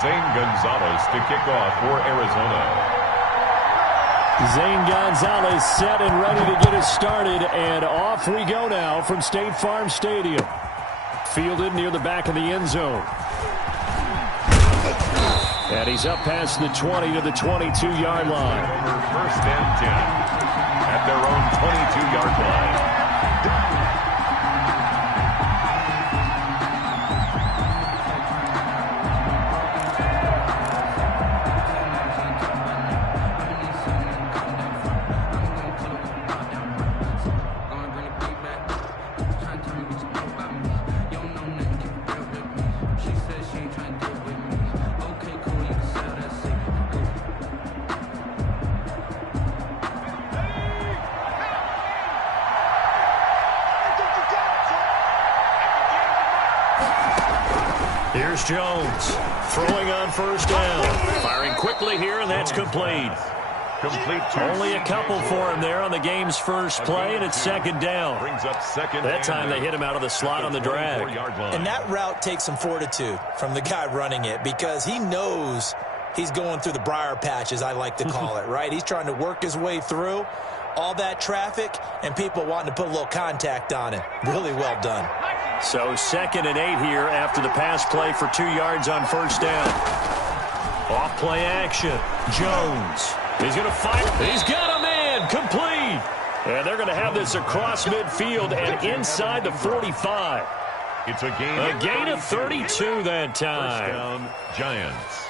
Zane Gonzalez to kick off for Arizona. Zane Gonzalez set and ready to get us started, and off we go now from State Farm Stadium. Fielded near the back of the end zone. And he's up past the 20 to the 22-yard line. Over first and 10 at their own 22-yard line. Here's Jones throwing on first down. Firing quickly here, and that's complete. Only a couple for him there on the game's first play, and it's second down. That time they hit him out of the slot on the drag. And that route takes some fortitude from the guy running it because he knows he's going through the briar patch, as I like to call it, right? He's trying to work his way through all that traffic and people wanting to put a little contact on him. Really well done. So 2nd and 8 here after the pass play for 2 yards on first down. Off play action. Jones. He's going to fire. He's got a man. Complete. And they're going to have this across midfield and inside the 45. It's a gain of 32 that time. First down, Giants.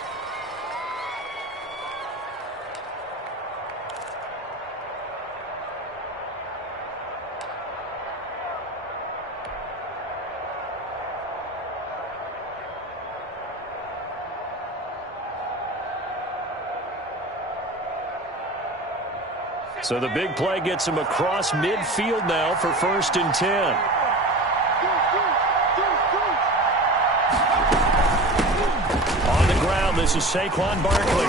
So the big play gets him across midfield now for 1st and 10. On the ground, this is Saquon Barkley.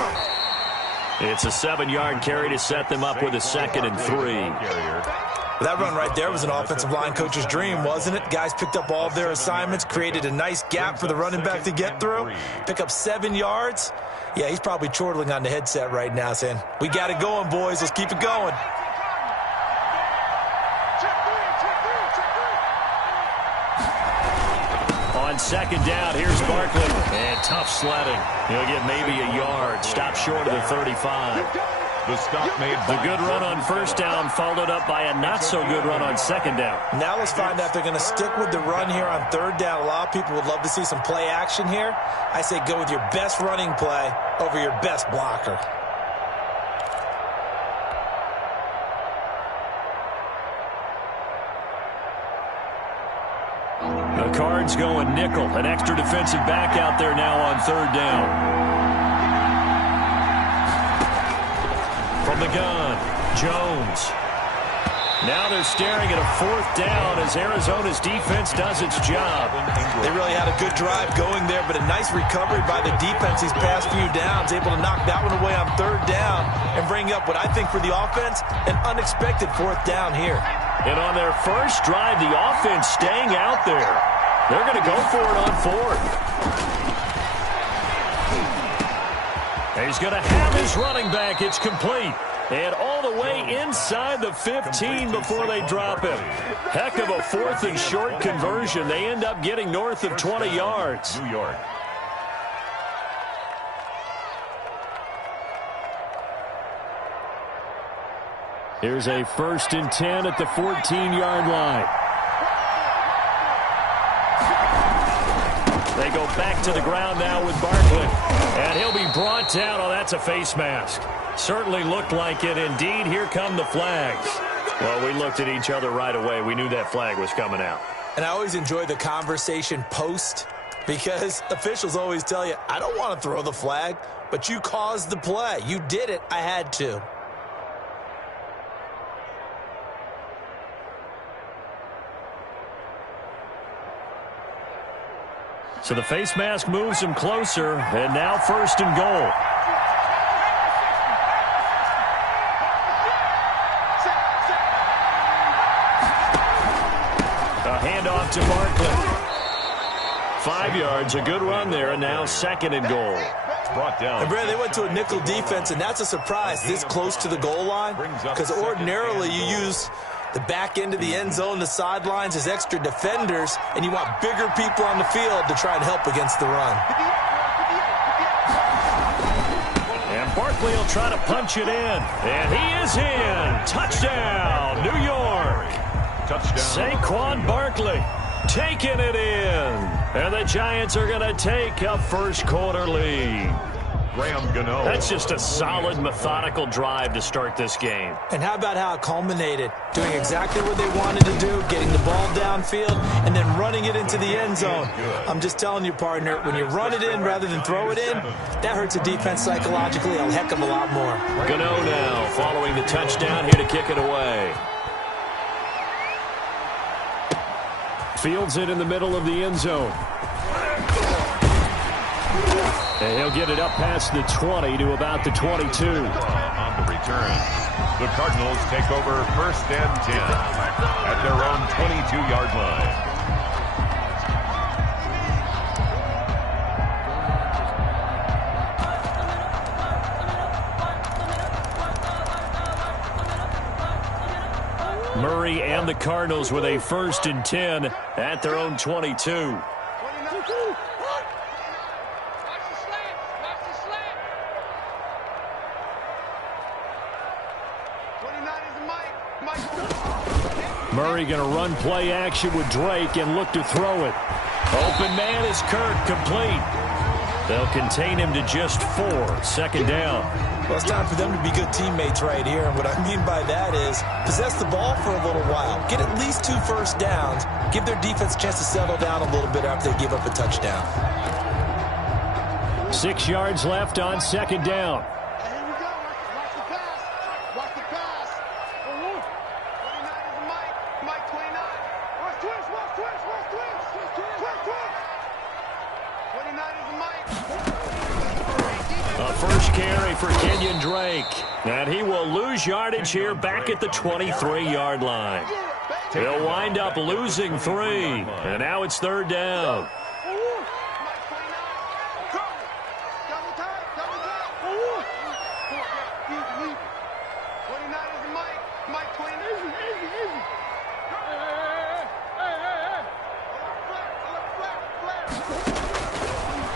It's a 7-yard carry to set them up with a 2nd and 3. That run right there was an offensive line coach's dream, wasn't it? Guys picked up all of their assignments, created a nice gap for the running back to get through, pick up 7 yards. Yeah, he's probably chortling on the headset right now saying, we got it going, boys. Let's keep it going. On 2nd down, here's Barkley. And tough sledding. He'll get maybe a yard. Stop short of the 35. The stop made the good run on first down followed up by a not-so-good run on 2nd down. Now let's find out if they're going to stick with the run here on 3rd down. A lot of people would love to see some play action here. I say go with your best running play over your best blocker. The Cards going nickel. An extra defensive back out there now on 3rd down. From the gun, Jones. Now they're staring at a 4th down as Arizona's defense does its job. They really had a good drive going there, but a nice recovery by the defense these past few downs, able to knock that one away on 3rd down and bring up what I think for the offense, an unexpected 4th down here. And on their first drive, the offense staying out there. They're going to go for it on 4th. He's going to have his running back. It's complete. And all the way inside the 15 before they drop him. Heck of a 4th and short conversion. They end up getting north of 20 yards. New York. Here's a 1st and 10 at the 14-yard line. They go back to the ground now with Barkley. And he'll be brought down. Oh, that's a face mask. Certainly looked like it. Indeed, here come the flags. Well, we looked at each other right away. We knew that flag was coming out. And I always enjoy the conversation post because officials always tell you, I don't want to throw the flag, but you caused the play. You did it. I had to. So the face mask moves him closer, and now 1st and goal. A handoff to Barkley. 5 yards, a good run there, and now 2nd and goal. Brought down. And Brad, they went to a nickel defense, and that's a surprise this close to the goal line, because ordinarily you use the back end of the end zone, the sidelines as extra defenders, and you want bigger people on the field to try and help against the run. And Barkley will try to punch it in, and he is in. Touchdown, New York. Touchdown. Saquon Barkley taking it in. And the Giants are going to take a first-quarter lead. Graham Gano. That's just a solid, methodical drive to start this game. And how about how it culminated? Doing exactly what they wanted to do, getting the ball downfield, and then running it into the end zone. I'm just telling you, partner, when you run it in rather than throw it in, that hurts a defense psychologically a heck of a lot more. Gano now following the touchdown, here to kick it away. Fields it in the middle of the end zone. And he'll get it up past the 20 to about the 22. On the return. The Cardinals take over 1st and 10 at their own 22-yard line. Murray and the Cardinals with a 1st and 10 at their own 22. Murray going to run play action with Drake and look to throw it. Open man is Kirk, complete. They'll contain him to just 4. 2nd down. Well, it's time for them to be good teammates right here. And what I mean by that is possess the ball for a little while. Get at least 2 first downs. Give their defense a chance to settle down a little bit after they give up a touchdown. 6 yards left on 2nd down. A first carry for Kenyon Drake. And he will lose yardage here back at the 23-yard line. He'll wind up losing 3. And now it's 3rd down.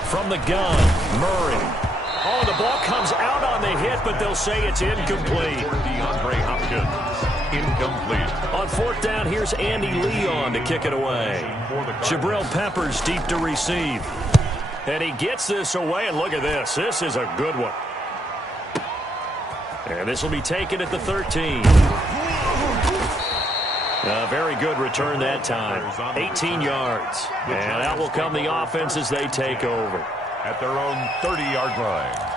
From the gun, Murray. Oh, the ball comes out on the hit, but they'll say it's incomplete. DeAndre Hopkins, incomplete. On 4th down, here's Andy Leon to kick it away. Jabril Peppers deep to receive. And he gets this away, and look at this. This is a good one. And this will be taken at the 13. A very good return that time. 18 yards. And out will come the offense as they take over. At their own 30-yard line.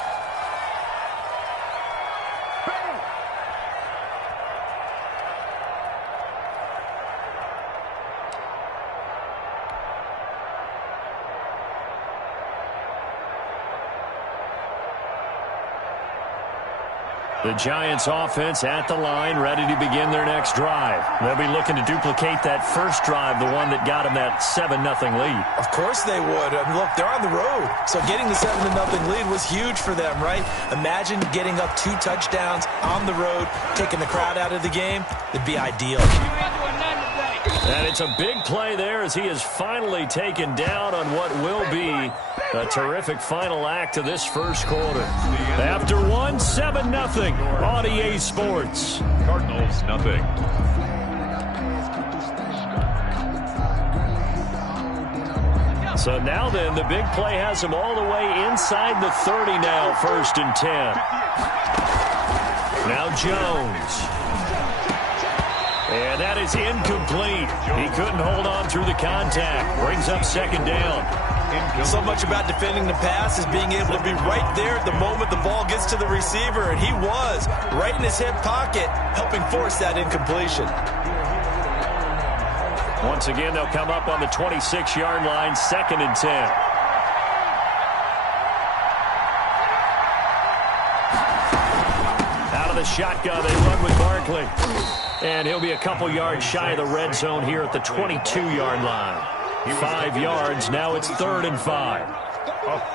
The Giants offense at the line, ready to begin their next drive. They'll be looking to duplicate that first drive, the one that got them that 7-0 lead. Of course they would. I mean, look, they're on the road. So getting the 7-0 lead was huge for them, right? Imagine getting up 2 touchdowns on the road, taking the crowd out of the game. It'd be ideal. And it's a big play there as he is finally taken down on what will be a terrific final act of this first quarter. After 7-0 on EA Sports. Cardinals, nothing. So now then, the big play has him all the way inside the 30 now, 1st and 10. Now Jones. And that is incomplete. He couldn't hold on through the contact. Brings up 2nd down. So much about defending the pass is being able to be right there at the moment the ball gets to the receiver, and he was right in his hip pocket, helping force that incompletion. Once again, they'll come up on the 26-yard line, 2nd and 10. Out of the shotgun, they run with Barkley. And he'll be a couple yards shy of the red zone here at the 22-yard line. 5 yards. Now it's 3rd and 5.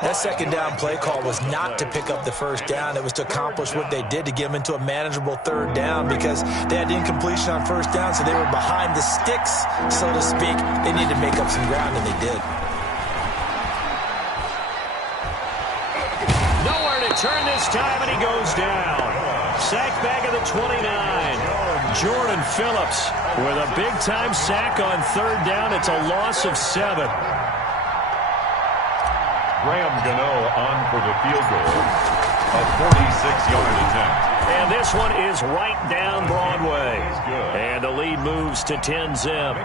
That second down play call was not to pick up the first down. It was to accomplish what they did, to get them into a manageable 3rd down, because they had incompletion on first down, so they were behind the sticks, so to speak. They needed to make up some ground, and they did. Nowhere to turn this time, and he goes down. Sack back at the 29. Jordan Phillips with a big-time sack on 3rd down. It's a loss of 7. Graham Gano on for the field goal. A 46-yard attempt. And this one is right down Broadway. And the lead moves to 10-zip.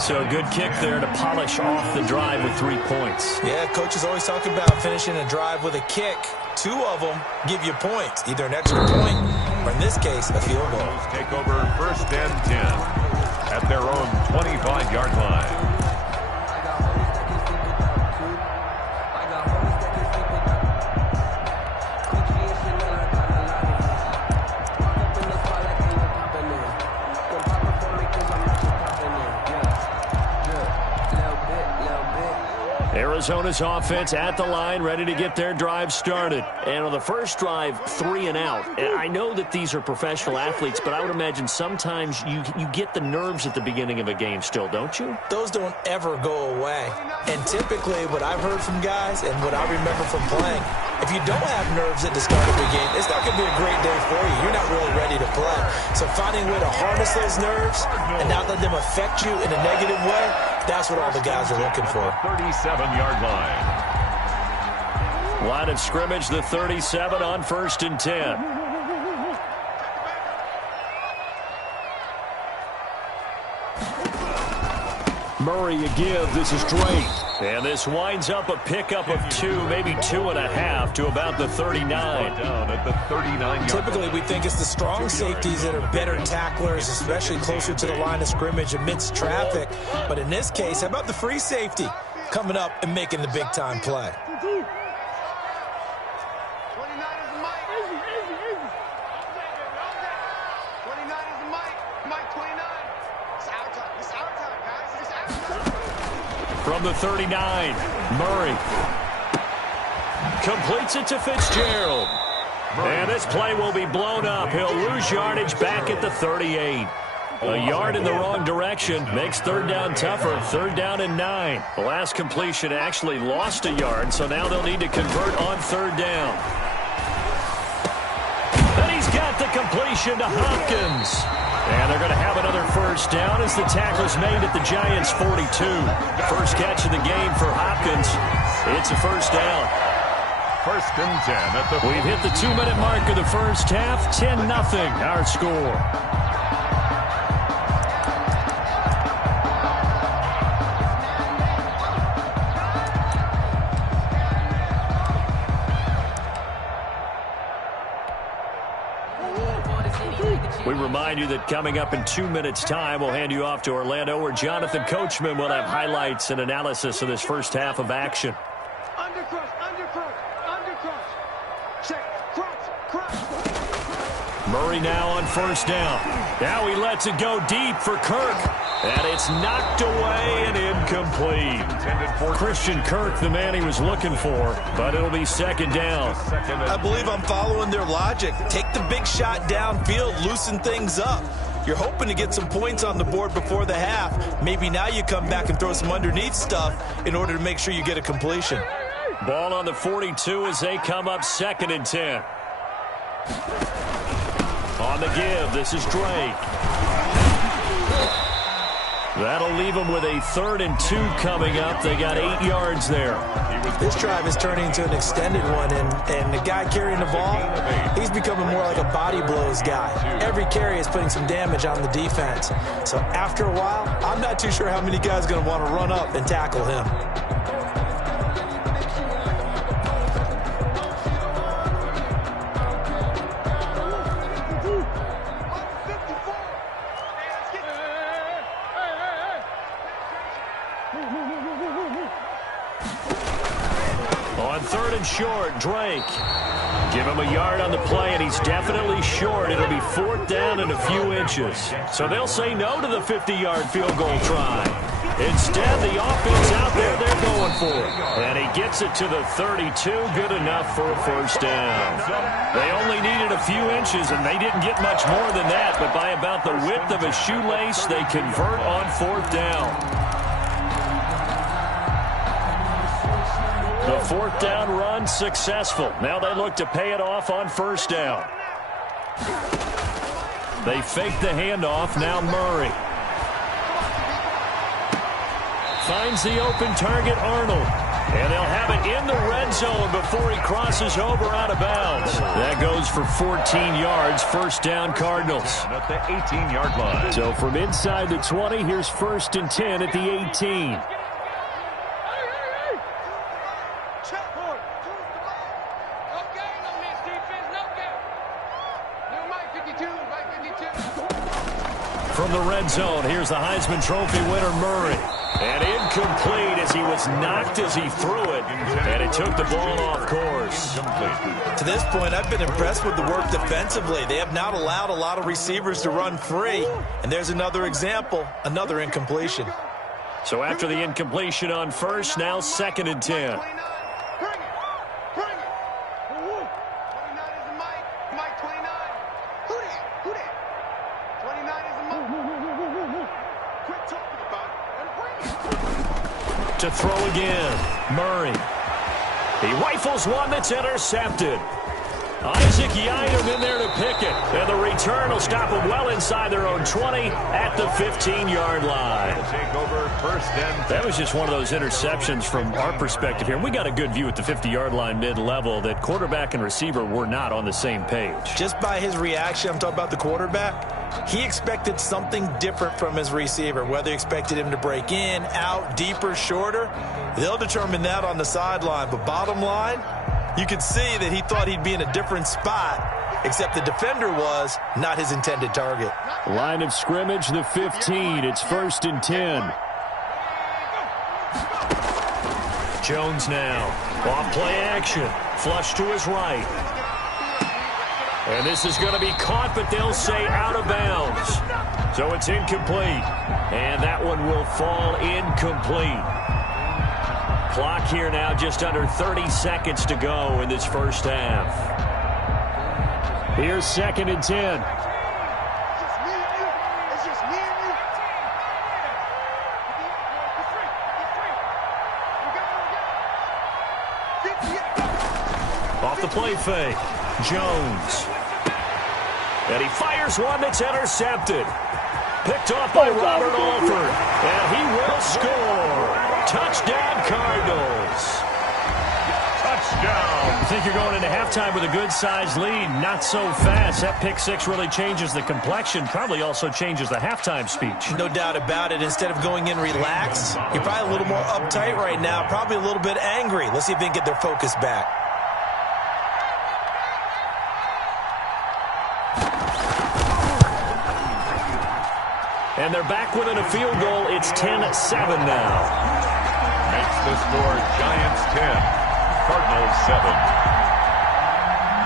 So good kick there to polish off the drive with 3 points. Yeah, coaches always talk about finishing a drive with a kick. 2 of them give you points, either an extra point or, in this case, a field goal. Take over 1st and 10 at their own 25-yard line. Arizona's offense at the line, ready to get their drive started. And on the first drive, 3 and out. And I know that these are professional athletes, but I would imagine sometimes you get the nerves at the beginning of a game still, don't you? Those don't ever go away. And typically what I've heard from guys and what I remember from playing, if you don't have nerves at the start of the game, it's not going to be a great day for you. You're not really ready to play. So finding a way to harness those nerves and not let them affect you in a negative way, that's what all the guys are looking for. 37-yard line. Line of scrimmage, the 37 on 1st and 10. Murray a give. This is Drake. And this winds up a pickup of 2, maybe 2.5 to about the 39. Down at the 39-yard Typically, we think it's the strong safeties that are better tacklers, especially closer to the line of scrimmage amidst traffic. But in this case, how about the free safety coming up and making the big-time play? From the 39, Murray completes it to Fitzgerald. And this play will be blown up. He'll lose yardage back at the 38. A yard in the wrong direction makes 3rd down tougher. 3rd down and 9. The last completion actually lost a yard, so now they'll need to convert on 3rd down. And he's got the completion to Hopkins. And they're going to have another 1st down as the tackle's made at the Giants' 42. First catch of the game for Hopkins. It's a 1st down. 1st and 10 at the... We've hit the 2-minute mark of the first half. 10-0 our score. We remind you that coming up in 2 minutes' time, we'll hand you off to Orlando, where Jonathan Coachman will have highlights and analysis of this first half of action. Murray now on 1st down. Now he lets it go deep for Kirk. And it's knocked away and incomplete. Christian Kirk, the man he was looking for, but it'll be 2nd down. I believe I'm following their logic. Take the big shot downfield, loosen things up. You're hoping to get some points on the board before the half. Maybe now you come back and throw some underneath stuff in order to make sure you get a completion. Ball on the 42 as they come up 2nd and 10. On the give, this is Drake. That'll leave them with a 3rd and 2 coming up. They got 8 yards there. This drive is turning into an extended one, and the guy carrying the ball, he's becoming more like a body blows guy. Every carry is putting some damage on the defense. So after a while, I'm not too sure how many guys are going to want to run up and tackle him. On 3rd and short, Drake. Give him a yard on the play, and he's definitely short. It'll be 4th down and a few inches. So they'll say no to the 50-yard field goal try. Instead, the offense out there, they're going for it. And he gets it to the 32, good enough for a first down. They only needed a few inches, and they didn't get much more than that, but by about the width of a shoelace, they convert on fourth down. The fourth down run successful. Now they look to pay it off on first down. They fake the handoff. Now Murray finds the open target, Arnold. And they'll have it in the red zone before he crosses over out of bounds. That goes for 14 yards. First down, Cardinals. At the 18-yard line. So from inside the 20, here's 1st and 10 at the 18. From the red zone, here's the Heisman Trophy winner, Murray. And incomplete as he was knocked as he threw it. And it took the ball off course. To this point, I've been impressed with the work defensively. They have not allowed a lot of receivers to run free. And there's another example, another incompletion. So after the incompletion on first, now 2nd and 10. To throw again, Murray. He rifles one that's intercepted. Isaac Yiadom in there to pick it. And the return will stop them well inside their own 20 at the 15-yard line. Take over 1st and 10. That was just one of those interceptions from our perspective here. We got a good view at the 50-yard line mid-level that quarterback and receiver were not on the same page. Just by his reaction, I'm talking about the quarterback, he expected something different from his receiver, whether he expected him to break in, out, deeper, shorter. They'll determine that on the sideline. But bottom line, you could see that he thought he'd be in a different spot, except the defender was not his intended target. Line of scrimmage, the 15. It's 1st and 10. Jones now. Off play action. Flush to his right. And this is going to be caught, but they'll say out of bounds. So it's incomplete. And that one will fall incomplete. Clock here now, just under 30 seconds to go in this first half. Here's 2nd and 10. Off the play fake, Jones. And he fires one that's intercepted. Picked off by Robert Alford. And he will score. Touchdown, Cardinals. Touchdown. I think you're going into halftime with a good-sized lead. Not so fast. That pick six really changes the complexion. Probably also changes the halftime speech. No doubt about it. Instead of going in relaxed, you're probably a little more uptight right now. Probably a little bit angry. Let's see if they can get their focus back. And they're back within a field goal. It's 10-7 now. Makes the score Giants 10, Cardinals 7.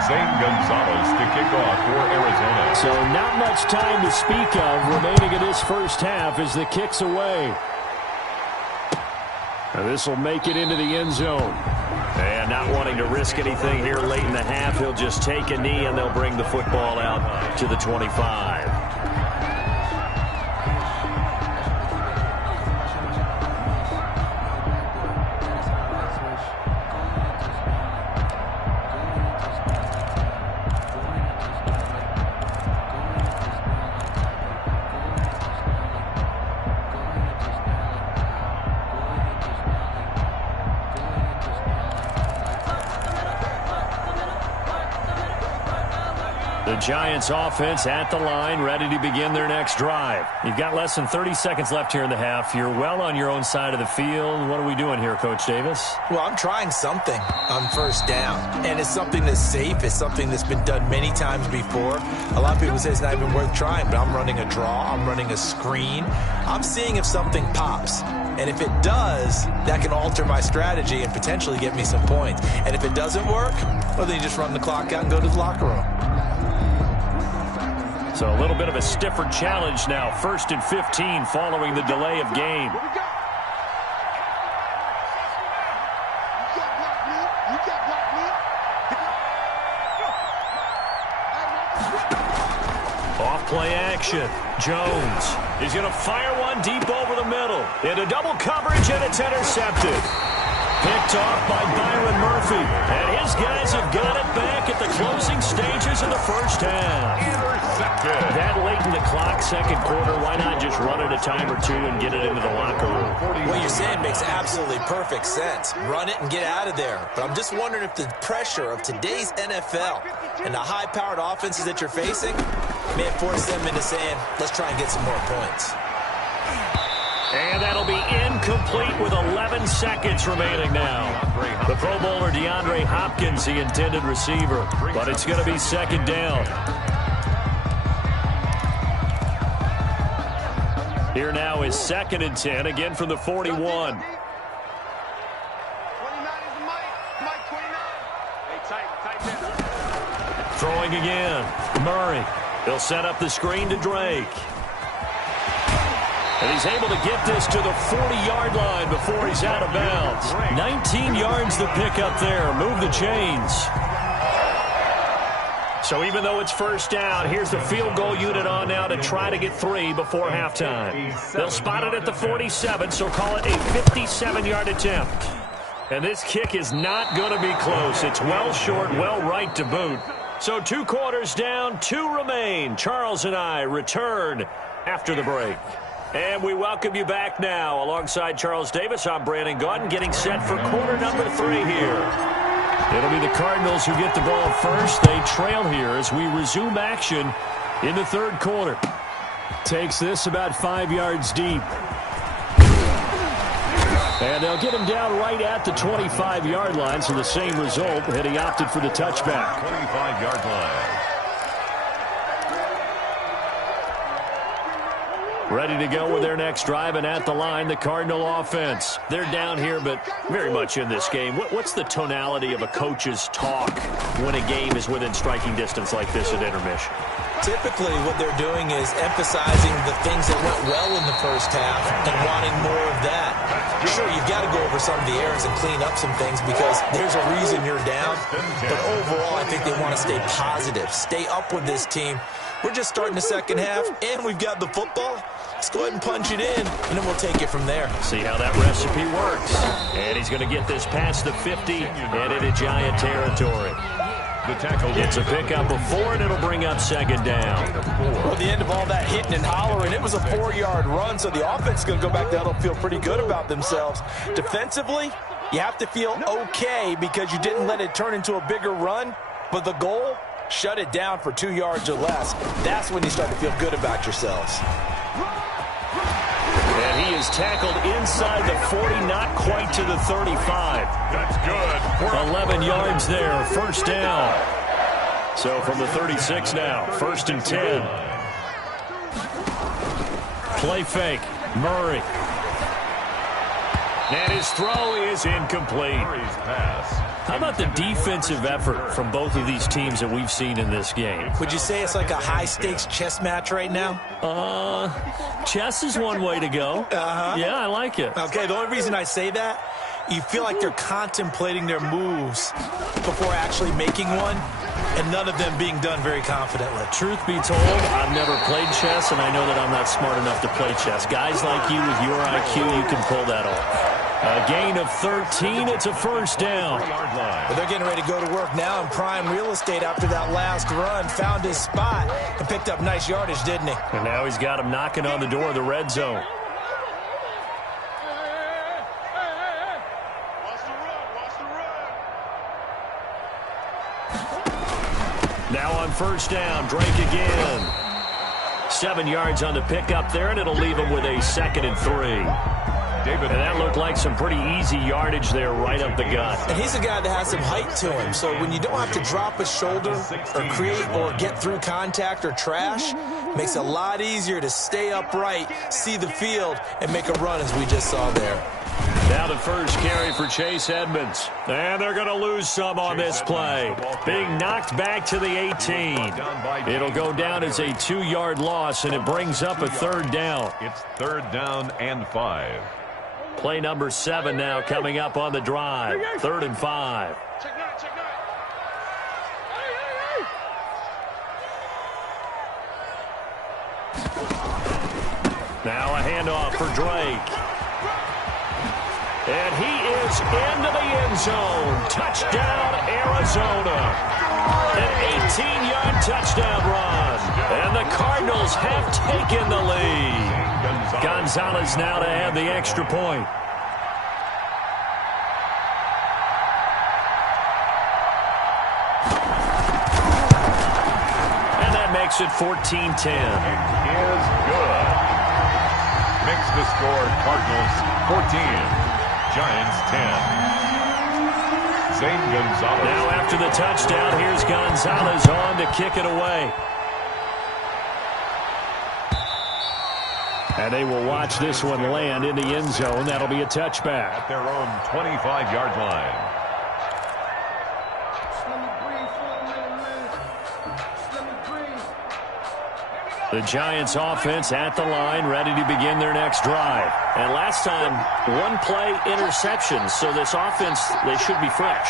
Zane Gonzalez to kick off for Arizona. So not much time to speak of remaining in this first half as the kick's away. And this will make it into the end zone. And not wanting to risk anything here late in the half, he'll just take a knee and they'll bring the football out to the 25. The Giants offense at the line, ready to begin their next drive. You've got less than 30 seconds left here in the half. You're well on your own side of the field. What are we doing here, Coach Davis? Well, I'm trying something on first down, and it's something that's safe. It's something that's been done many times before. A lot of people say it's not even worth trying, but I'm running a draw. I'm running a screen. I'm seeing if something pops. And if it does, that can alter my strategy and potentially get me some points. And if it doesn't work, well, then you just run the clock out and go to the locker room. So a little bit of a stiffer challenge now. 1st and 15 following the delay of game. Play action. Jones. He's going to fire one deep over the middle. Into double coverage, and it's intercepted. Picked off by Byron Murphy. And his guys have got it back at the closing stages of the first half. Intercepted. That late in the clock, second quarter, why not just run it a time or two and get it into the locker room? What you're saying makes absolutely perfect sense. Run it and get out of there. But I'm just wondering if the pressure of today's NFL and the high-powered offenses that you're facing may have forced them into saying, let's try and get some more points. And that'll be incomplete with 11 seconds remaining now. The Pro Bowler DeAndre Hopkins, the intended receiver. But it's going to be second down. Here now is 2nd and 10, again from the 41. Throwing again. Murray. He'll set up the screen to Drake. And he's able to get this to the 40-yard line before he's out of bounds. 19 yards to pick up there. Move the chains. So even though it's first down, here's the field goal unit on now to try to get 3 before halftime. They'll spot it at the 47, so call it a 57-yard attempt. And this kick is not going to be close. It's well short, well right to boot. So 2 quarters down, 2 remain. Charles and I return after the break. And we welcome you back now. Alongside Charles Davis, I'm Brandon Gaudin, getting set for quarter number 3 here. It'll be the Cardinals who get the ball first. They trail here as we resume action in the third quarter. Takes this about 5 yards deep. And they'll get him down right at the 25-yard line, so the same result, and he opted for the touchback. 25-yard line. Ready to go with their next drive, and at the line, the Cardinal offense. They're down here, but very much in this game. What's the tonality of a coach's talk when a game is within striking distance like this at intermission? Typically, what they're doing is emphasizing the things that went well in the first half and wanting more of that. Sure, you've got to go over some of the errors and clean up some things because there's a reason you're down. But overall, I think they want to stay positive, stay up with this team. We're just starting the second half, and we've got the football. Let's go ahead and punch it in, and then we'll take it from there. See how that recipe works. And he's going to get this past the 50 and into Giant territory. The tackle gets a pickup of 4, and it'll bring up second down. Well, at the end of all that hitting and hollering, it was a 4-yard run, so the offense is going to go back down and feel pretty good about themselves. Defensively, you have to feel okay because you didn't let it turn into a bigger run, but the goal, shut it down for 2 yards or less. That's when you start to feel good about yourselves. And he is tackled inside the 40, not quite to the 35. That's good. 11 yards there, first down. So from the 36 now, 1st and 10. Play fake, Murray. And his throw is incomplete. Murray's pass. How about the defensive effort from both of these teams that we've seen in this game? Would you say it's like a high-stakes chess match right now? Chess is one way to go. Yeah, I like it. Okay, the only reason I say that, you feel like they're contemplating their moves before actually making one, and none of them being done very confidently. Truth be told, I've never played chess, and I know that I'm not smart enough to play chess. Guys like you with your IQ, you can pull that off. A gain of 13. It's a first down. But they're getting ready to go to work now in prime real estate after that last run. Found his spot and picked up nice yardage, didn't he? And now he's got him knocking on the door of the red zone. Now on first down, Drake again. 7 yards on the pickup there, and it'll leave him with a 2nd and 3. And that looked like some pretty easy yardage there right up the gut. And he's a guy that has some height to him, so when you don't have to drop a shoulder or create or get through contact or trash, makes it a lot easier to stay upright, see the field, and make a run as we just saw there. Now the first carry for Chase Edmonds. And they're going to lose some on this play. Being knocked back to the 18. It'll go down as a 2-yard loss, and it brings up a 3rd down. It's 3rd down and 5. Play number 7 now coming up on the drive. 3rd and 5. Now a handoff for Drake. And he is into the end zone. Touchdown, Arizona. An 18-yard touchdown run. And the Cardinals have taken the lead. Gonzalez now to add the extra point. And that makes it 14-10. It is good. Makes the score Cardinals 14. Giants 10. Zane Gonzalez. Now after the touchdown, here's Gonzalez on to kick it away. And they will watch this one land in the end zone. That'll be a touchback. At their own 25-yard line. The Giants offense at the line, ready to begin their next drive. And last time, one-play interception. So this offense, they should be fresh.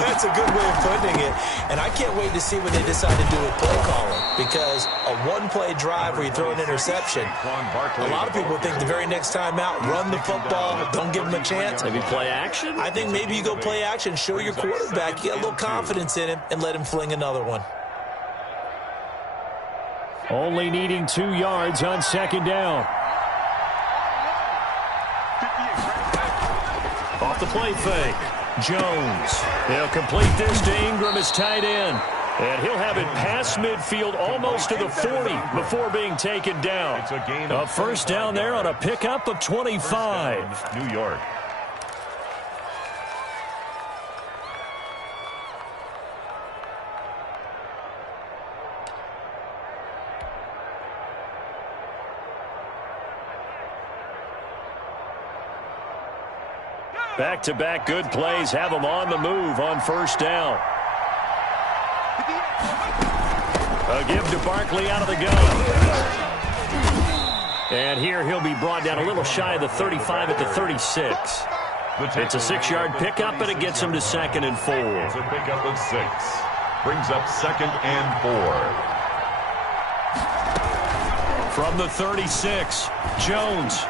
That's a good way of putting it. And I can't wait to see what they decide to do with play calling. Because a one-play drive where you throw an interception, a lot of people think the very next time out, run the football, don't give them a chance. Maybe play action? I think maybe you go play action, show your quarterback, you get a little confidence in him, and let him fling another one. Only needing 2 yards on second down. Off the play fake. Jones. He'll complete this to Ingram as tight end. And he'll have it past midfield almost to the 40 before being taken down. It's a gain of first down there on a pickup of 25. New York. Back-to-back good plays have them on the move on first down. A give to Barkley out of the gun. And here he'll be brought down a little shy of the 35 at the 36. It's a 6-yard pickup, and it gets him to 2nd and 4. It's a pickup of 6. Brings up 2nd and 4. From the 36, Jones.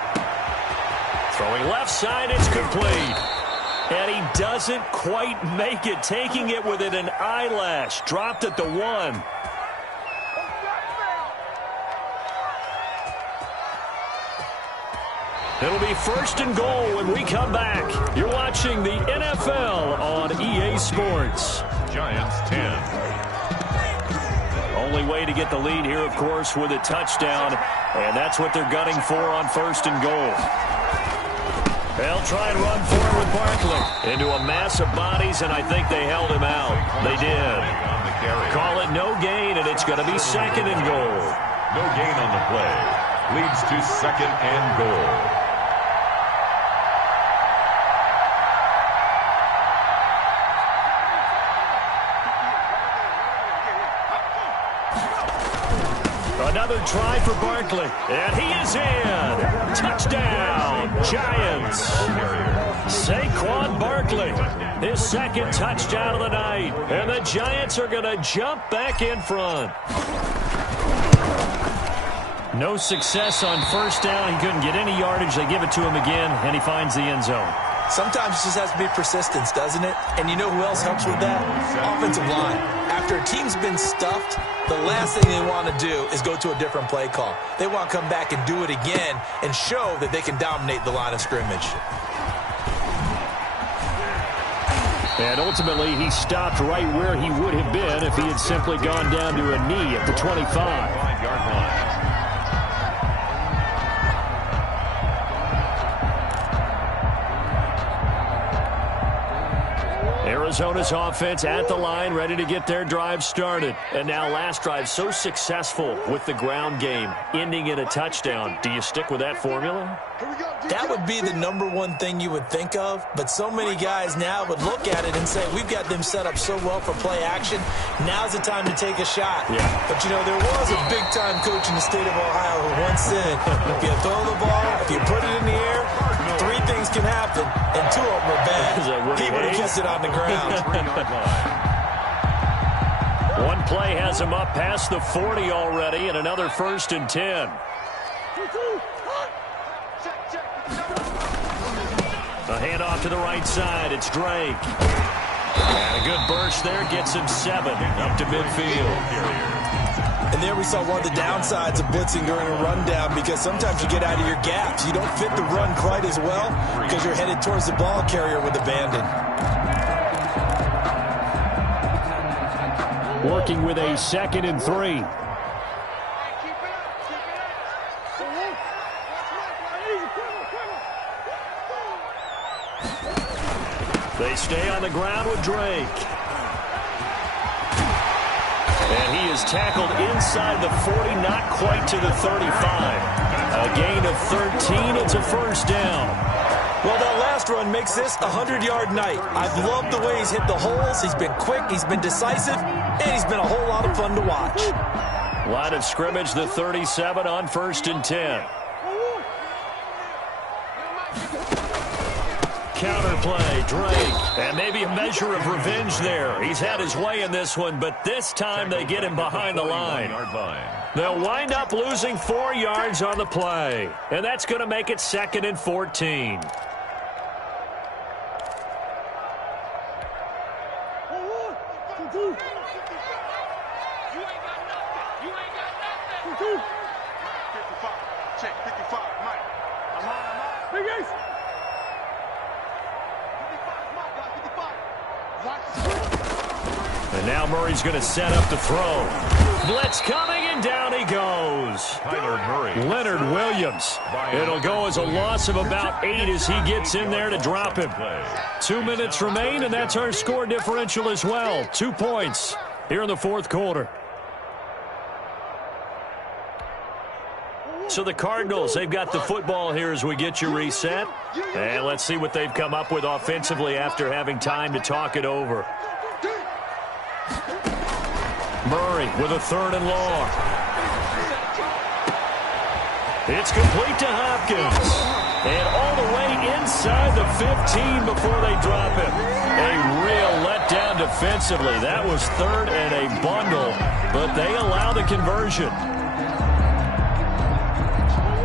Throwing left side, it's complete. And he doesn't quite make it, taking it within an eyelash. Dropped at the 1. It'll be 1st and goal when we come back. You're watching the NFL on EA Sports. Giants 10. Only way to get the lead here, of course, with a touchdown. And that's what they're gunning for on 1st and goal. They'll try and run forward with Barkley into a mass of bodies, and I think they held him out. They did. Call it no gain, and it's going to be 2nd and goal. No gain on the play. Leads to 2nd and goal. Another try for Barkley, and he is in. Touchdown, Giants. Saquon Barkley, his 2nd touchdown of the night, and the Giants are going to jump back in front. No success on first down. He couldn't get any yardage. They give it to him again, and he finds the end zone. Sometimes it just has to be persistence, doesn't it? And you know who else helps with that? Offensive line. After a team's been stuffed, the last thing they want to do is go to a different play call. They want to come back and do it again and show that they can dominate the line of scrimmage. And ultimately, he stopped right where he would have been if he had simply gone down to a knee at the 25. 5-yard line. Arizona's offense at the line, ready to get their drive started. And now last drive so successful with the ground game, ending in a touchdown. Do you stick with that formula? That would be the #1 thing you would think of, but so many guys now would look at it and say, we've got them set up so well for play action, now's the time to take a shot. Yeah. But, you know, there was a big-time coach in the state of Ohio who once said, if you throw the ball, if you put it in the air, 3 things can happen, and 2 of them are bad. He would have kept it on the ground. One play has him up past the 40 already, and another 1st and 10. Hand off to the right side. It's Drake. And a good burst there gets him 7 up to midfield. And there we saw one of the downsides of blitzing during a rundown, because sometimes you get out of your gaps. You don't fit the run quite as well because you're headed towards the ball carrier with abandon. Working with a 2nd and 3. They stay on the ground with Drake. And he is tackled inside the 40, not quite to the 35. A gain of 13. It's a first down. Well, that last run makes this a 100-yard night. I've loved the way he's hit the holes. He's been quick, he's been decisive, and he's been a whole lot of fun to watch. Line of scrimmage, the 37 on 1st and 10. Counterplay, Drake, and maybe a measure of revenge there. He's had his way in this one, but this time they get him behind the line. They'll wind up losing 4 yards on the play, and that's going to make it 2nd and 14. And now Murray's going to set up the throw. Blitz coming, and down he goes. Kyler Murray. Leonard Williams. It'll go as a loss of about 8 as he gets in there to drop him. 2 minutes remain, and that's our score differential as well. 2 points here in the 4th quarter. So the Cardinals, they've got the football here as we get you reset. And let's see what they've come up with offensively after having time to talk it over. Murray with a 3rd and long. It's complete to Hopkins. And all the way inside the 15 before they drop him. A real letdown defensively. That was 3rd and a bundle, but they allow the conversion.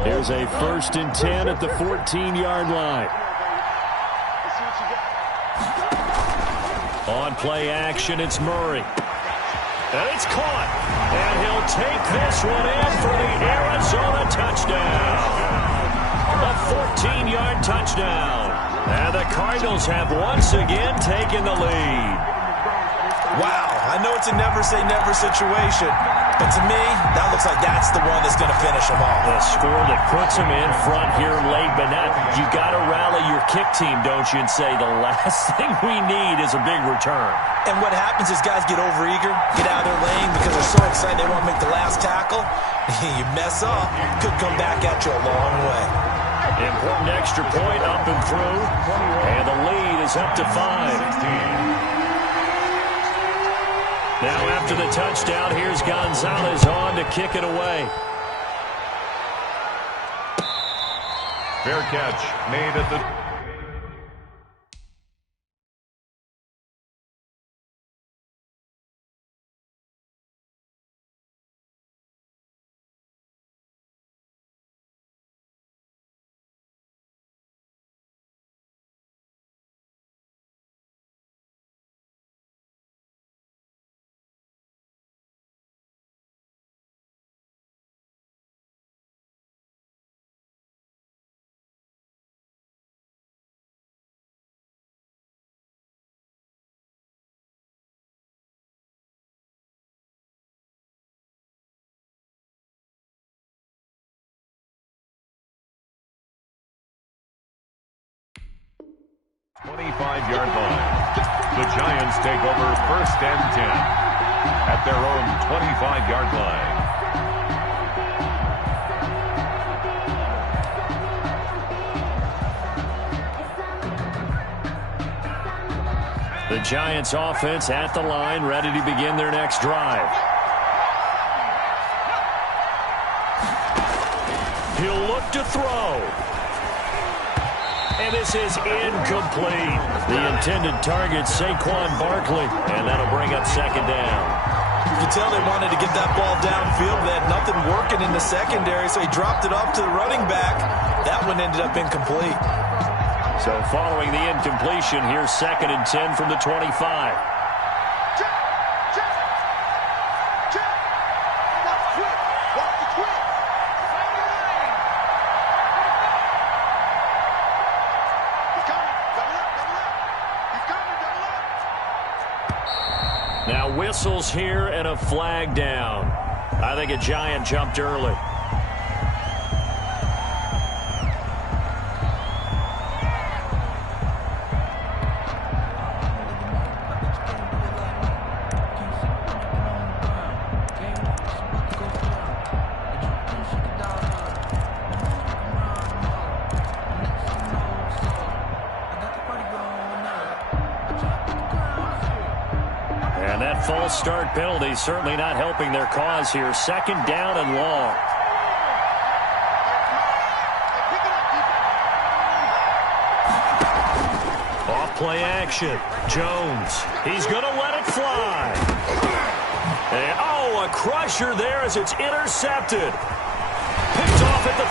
Here's a 1st and 10 at the 14-yard line. On play action, it's Murray. And it's caught. And he'll take this one in for the Arizona touchdown. A 14-yard touchdown. And the Cardinals have once again taken the lead. Wow, I know it's a never-say-never situation, but to me, that looks like that's the one that's going to finish them off. The score that puts them in front here late, but not. You got to rally your kick team, don't you, and say the last thing we need is a big return. And what happens is guys get overeager, get out of their lane because they're so excited they want to make the last tackle. You mess up, could come back at you a long way. Important extra point up and through, and the lead is up to 5. Now after the touchdown, here's Gonzalez on to kick it away. Fair catch made at the... .25-yard line. The Giants take over 1st and 10 at their own 25-yard line. The Giants offense at the line, ready to begin their next drive. He'll look to throw. And this is incomplete. The intended target, Saquon Barkley. And that'll bring up 2nd down. You can tell they wanted to get that ball downfield. They had nothing working in the secondary, so he dropped it off to the running back. That one ended up incomplete. So following the incompletion, here's 2nd and 10 from the 25. Now whistles here and a flag down. I think a Giant jumped early. And that false start penalty certainly not helping their cause here. 2nd down and long. Off-play action. Jones. He's going to let it fly. And, oh, a crusher there as it's intercepted. Picked off at the